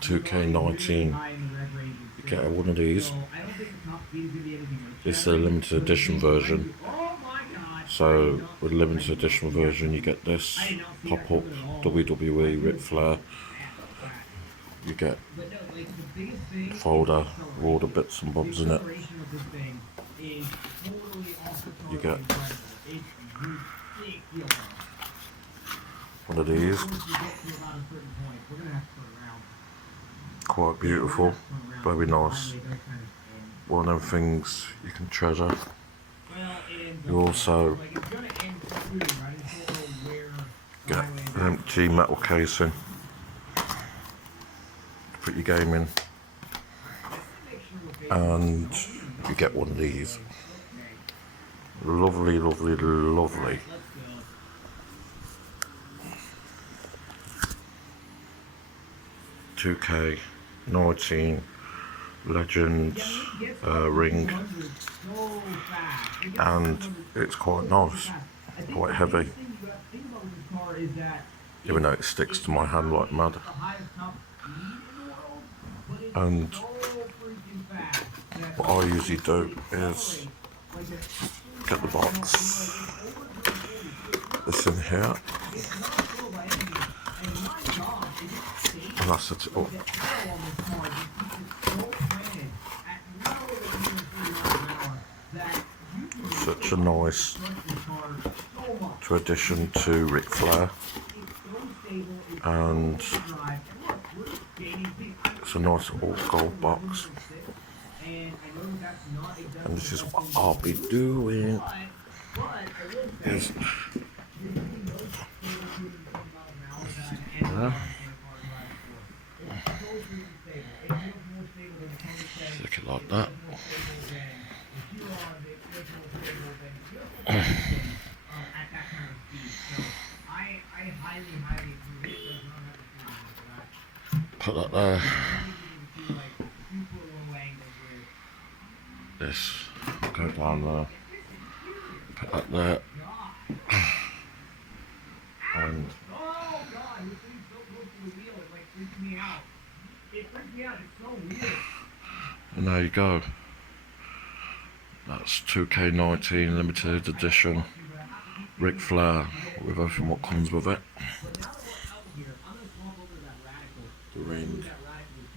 2K19. You get one of these. This is a limited edition version. So with limited edition version, you get this pop-up WWE Ric Flair. You get a folder with all the bits and bobs in it. You get one of these. Quite beautiful, very nice. One of them things you can treasure. You also get an empty metal casing to put your game in, and you get one of these. Lovely, lovely, lovely. "2K19 Legends ring," and it's quite nice, quite heavy, even though it sticks to my hand like mad. And what I usually do is get the box, this in here, and I set it up. Such a nice tradition to Ric Flair, and it's a nice little gold box, and this is what I'll be doing. Is stick it like that. Put that there. This, go down there. Put that there. And there you go. That's 2K19 limited edition Ric Flair with everything what comes with it. The ring,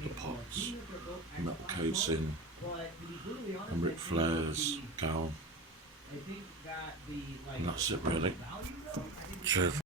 the pots, the metal casing, and Ric Flair's gown. And that's it really. Cheers.